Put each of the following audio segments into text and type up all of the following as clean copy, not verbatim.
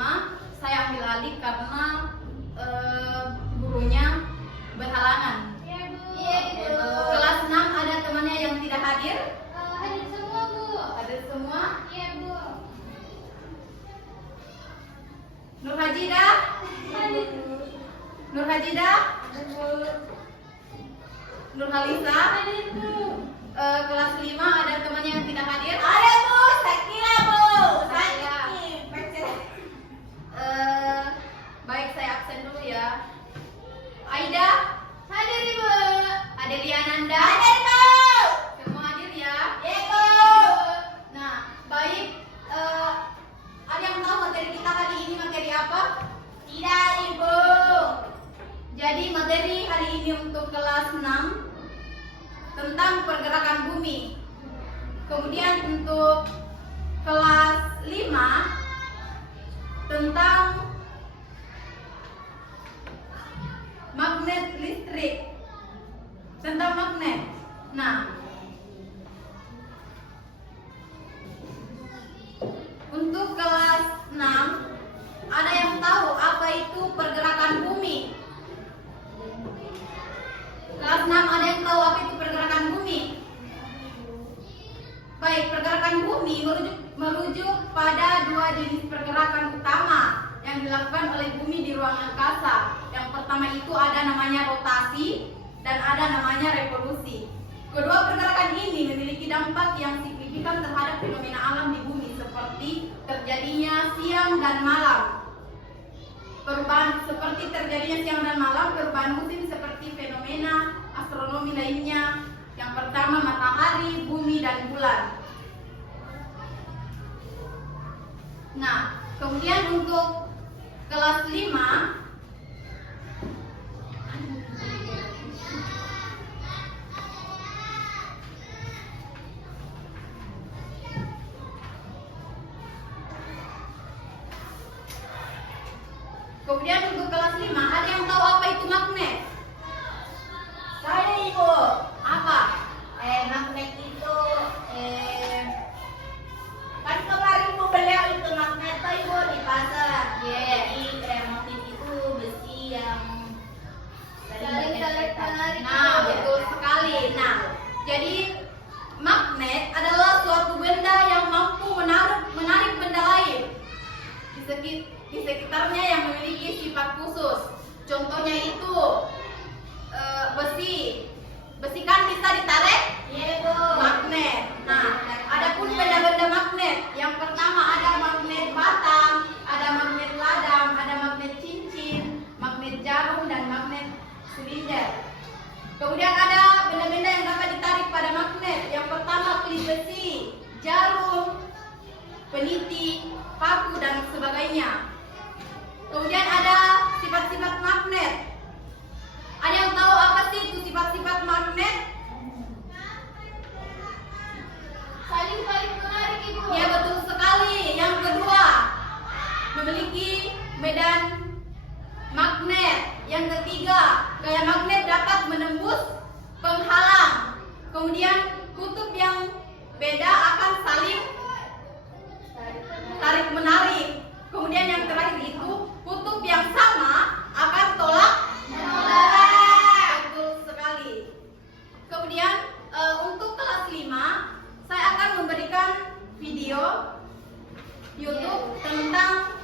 5 saya ambil alih karena gurunya berhalangan. Iya, Bu. Kelas 6 ada temannya yang tidak hadir? Hadir semua, Bu. Hadir semua? Iya, Bu. Nur Hajidah? Hadir. Nur Hajidah? Nur Halisa? Hadir, Bu. Kelas 5 ada temannya yang tidak hadir? Ada Bu, Sakira Bu. Saya. Sakira. Baik, saya absen dulu ya. Aida? Hadir, Ibu. Adelia Nanda? Ada Bu. Semua hadir ya? Ya Bu. Nah, baik. Ada yang tahu materi kita hari ini materi apa? Tidak Ibu. Jadi materi hari ini untuk kelas 6 tentang pergerakan bumi. Kemudian untuk kelas 5 tentang magnet listrik. Tentang magnet. Nah, untuk kelas 6 ada yang tahu apa itu pergerakan bumi? Kelas 6 ada yang tahu apa itu pergerakan bumi? Baik, pergerakan bumi merujuk pada dua jenis pergerakan utama yang dilakukan oleh bumi di ruang angkasa. Yang pertama itu ada namanya rotasi dan ada namanya revolusi. Kedua pergerakan ini memiliki dampak yang signifikan terhadap fenomena alam di bumi seperti terjadinya siang dan malam. Perubahan seperti terjadinya siang dan malam, perubahan musim seperti fenomena astronomi lainnya. Yang pertama matahari, bumi, dan bulan. Nah, kemudian untuk kelas 5 ada yang tahu apa itu magnet? Saya Ibu. Apa? Magnet itu kan kemarin Bu beliau itu magnet tuh Ibu di pasar. Jadi magnet itu besi yang Saling menarik. Nah, betul sekali. Nah, jadi magnet adalah suatu benda yang mampu menarik benda lain di sekitarnya yang memiliki sifat khusus. Contohnya itu besi kan bisa ditarik? Iya Bu. Magnet. Nah, adapun benda-benda magnet, yang pertama ada magnet batang, ada magnet ladang, ada magnet cincin, magnet jarum, dan magnet silinder. Kemudian ada benda-benda yang dapat ditarik pada magnet. Yang pertama klip besi, jarum, peniti, paku, dan sebagainya. Kemudian ada sifat-sifat magnet. Ada yang tahu apa sih itu sifat-sifat magnet? Saling menarik, Ibu. Ya, betul sekali. Yang kedua, memiliki medan magnet. Yang ketiga, gaya magnet dapat menembus penghalang. Kemudian kutub yang beda akan saling tarik menarik. Kemudian yang terakhir itu kutub yang sama akan tolak menolak. Betul sekali. Kemudian untuk kelas 5 saya akan memberikan video YouTube tentang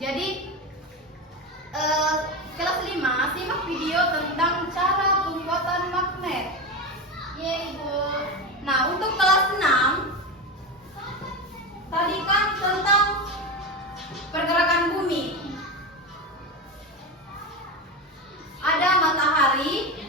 jadi kelas 5 simak video tentang cara pembuatan magnet. Iya, Ibu. Nah, untuk kelas 6 tadi kan tentang pergerakan bumi. Ada matahari,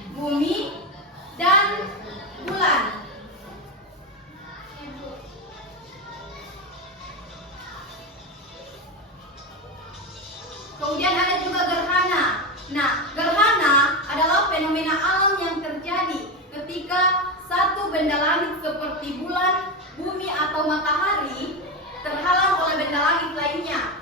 benda langit seperti bulan, bumi atau matahari terhalang oleh benda langit lainnya.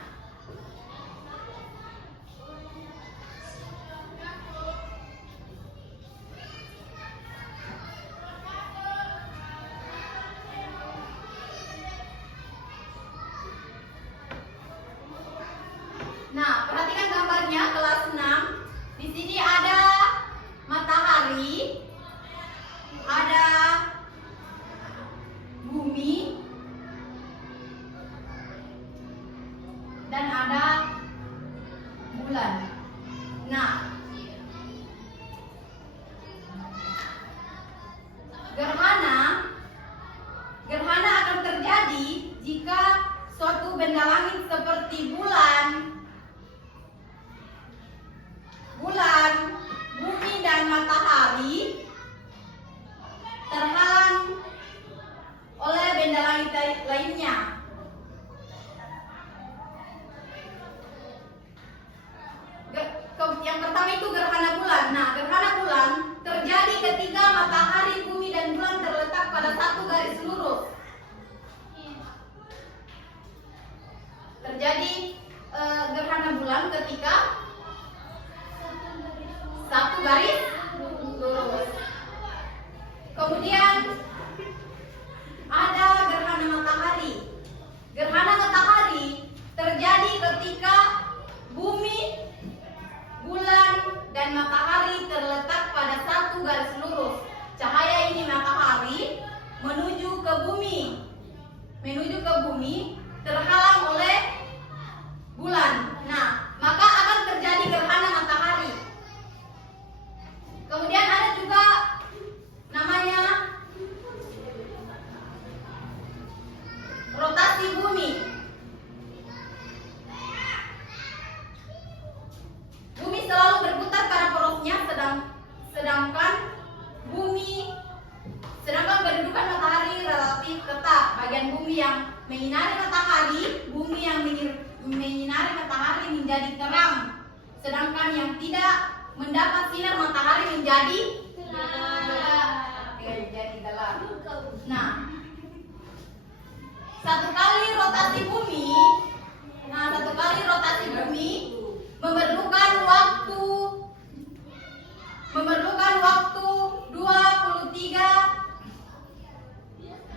Nah, perhatikan gambarnya kelas 6. Di sini ada matahari, ada bumi, dan ada bulan. Nah, gerhana akan terjadi jika suatu benda langit seperti bulan, bumi dan matahari terhalang oleh benda langit lainnya. Yang pertama itu gerhana bulan. Nah, gerhana bulan terjadi ketika matahari, bumi, dan bulan terletak pada satu garis lurus. Terjadi gerhana bulan ketika satu garis lurus. Kemudian ada gerhana matahari. Gerhana matahari terjadi ketika bumi, bulan, dan matahari terletak pada satu garis lurus. Cahaya ini matahari menuju ke bumi terhalang oleh bulan. Nah, maka akan terjadi gerhana matahari. Kemudian ada juga namanya rotasi bumi. Bumi selalu berputar pada porosnya, sedangkan kedudukan matahari relatif tetap. Bagian bumi yang menyinari matahari, menjadi terang, sedangkan yang tidak mendapat sinar matahari menjadi gelap. Nah, satu kali rotasi bumi memerlukan waktu 23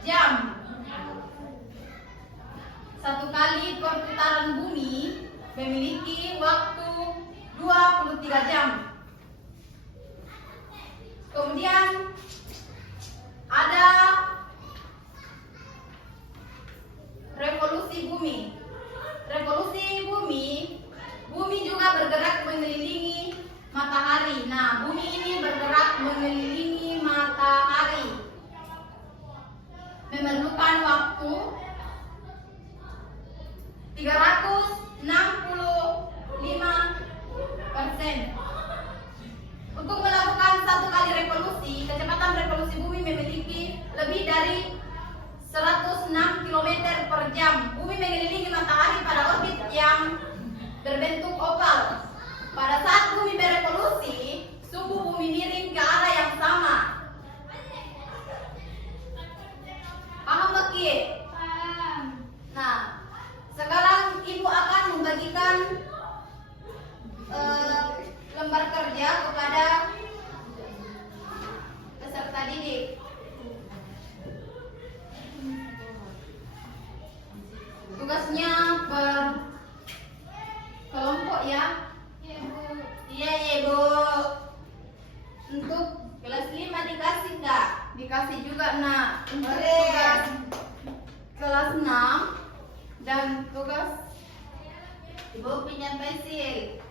jam. Satu kali perputaran bumi memiliki waktu 23 jam. Kemudian ada revolusi bumi. Bumi juga bergerak mengelilingi matahari. Nah, bumi ini bergerak mengelilingi matahari, memerlukan waktu 365%. Untuk melakukan satu kali revolusi, kecepatan revolusi bumi memiliki lebih dari 106 km per jam. Bumi mengelilingi matahari pada orbit yang berbentuk oval. Pada saat bumi berevolusi, suhu bumi miring ke arah yang sama. Paham Maki? Paham. Nah, sekarang Ibu akan membagikan lembar kerja kepada peserta didik. Tugasnya per kelompok ya. Iya, Bu. Iya, Ibu. Untuk kelas 5 dikasih enggak? Dikasih juga, nah. Untuk tugas kelas 6 dan tugas Ibu pinjam pensil.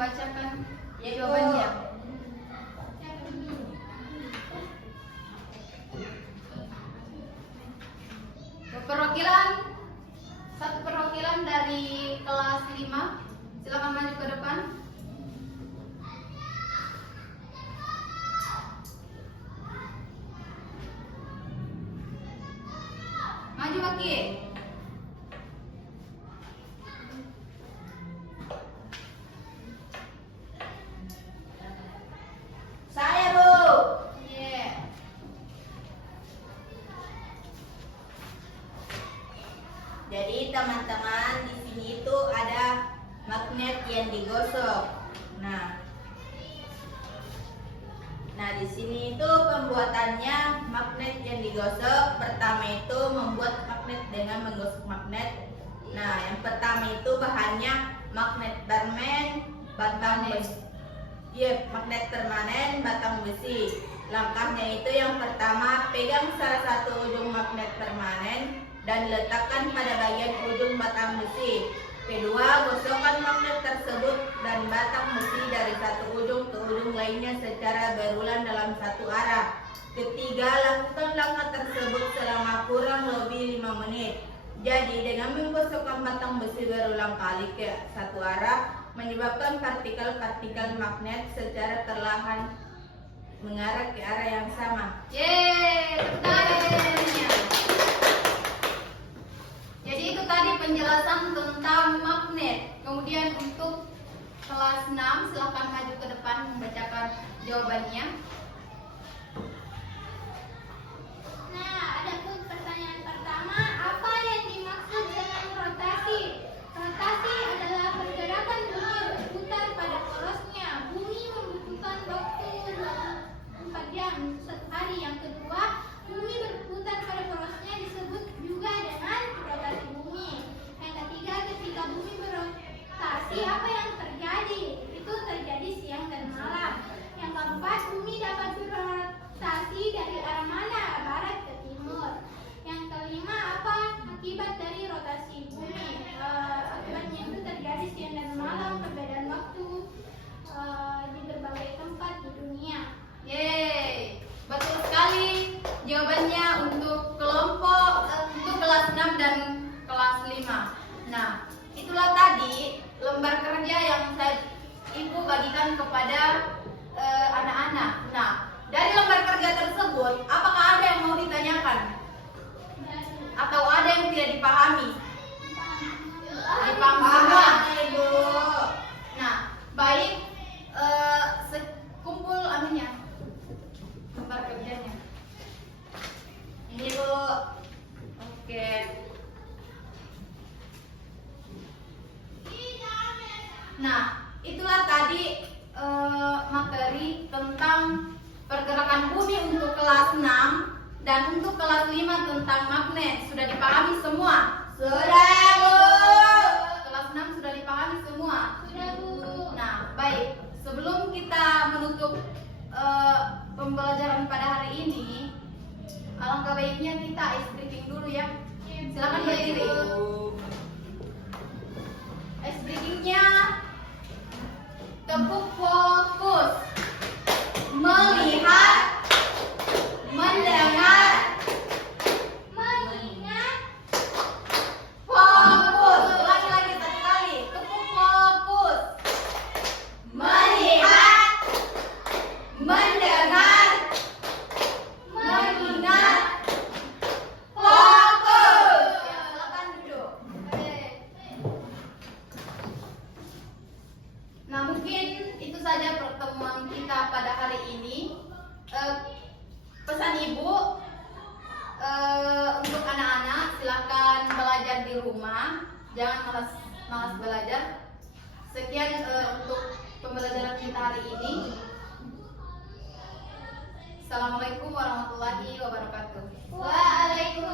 membacakan Ya, Bu. jawabannya. Satu perwakilan dari kelas 5, silakan maju ke depan. Maju Maki. Saya, Bu. Yeah. Jadi teman-teman di sini itu ada magnet yang digosok. Nah di sini itu pembuatannya magnet yang digosok. Pertama itu membuat magnet dengan menggosok magnet. Nah yang pertama itu bahannya magnet permanen, batang besi. Iya, magnet permanen, batang besi. Langkahnya itu yang pertama, pegang salah satu ujung magnet permanen dan letakkan pada bagian ujung batang besi. Kedua, gosokkan magnet tersebut dan batang besi dari satu ujung ke ujung lainnya secara berulang dalam satu arah. Ketiga, lakukan langkah tersebut selama kurang lebih 5 menit. Jadi, dengan menggosokkan batang besi berulang kali ke satu arah, menyebabkan partikel-partikel magnet secara perlahan mengarah ke arah yang sama. Yeay, tepuk tangan. Jadi itu tadi penjelasan tentang magnet. Kemudian untuk kelas 6 silahkan maju ke depan membacakan jawabannya. Nah, adapun pertanyaan pertama, apa yang dimaksud dengan rotasi? Rotasi adalah pergerakan bumi berputar pada porosnya. Bumi membutuhkan waktu 4 jam satu hari. Yang kedua, bumi berputar pada porosnya disebut juga dengan rotasi bumi. Yang ketiga, ketika bumi berotasi, apa yang terjadi? Itu terjadi siang dan malam. Yang keempat, bumi dapat berotasi dari arah mana? Barat ke timur. Yang kelima, apa akibat dari rotasi bumi? Akibatnya itu terjadi siang dan malam, perbedaan waktu di berbagai tempat di dunia. Yeay, betul sekali jawabannya untuk untuk kelas 6 dan kelas 5. Nah, itulah tadi lembar kerja yang Ibu bagikan kepada anak-anak. Nah, dari lembar kerja tersebut, apakah ada yang mau ditanyakan? Atau ada yang tidak dipahami? Dipahami semua? Ibu. Nah, baik, kumpul anunya, lembar kerjanya. Ini, Bu. Oke. Nah, itulah tadi materi tentang pergerakan bumi untuk kelas 6 dan untuk kelas 5 tentang magnet. Sudah dipahami semua? Sudah, Bu. Kelas 6 sudah dipahami semua? Sudah, Bu. Nah, baik. Sebelum kita menutup pembelajaran pada hari ini, alangkah baiknya kita ice breaking dulu ya. Silakan berdiri. Ice breakingnya tepuk fokus, melihat, mendengar, Mengingat, fokus. Ulangi lagi satu kali. Tepuk fokus, melihat, mendengar, mengingat, fokus. Ya, silakan duduk. Nah, mungkin itu saja pertemuan kita pada hari ini. Pesan Ibu untuk anak-anak, silakan belajar di rumah, jangan malas belajar. Sekian untuk pembelajaran kita hari ini. Assalamualaikum warahmatullahi wabarakatuh. Waalaikumsalam.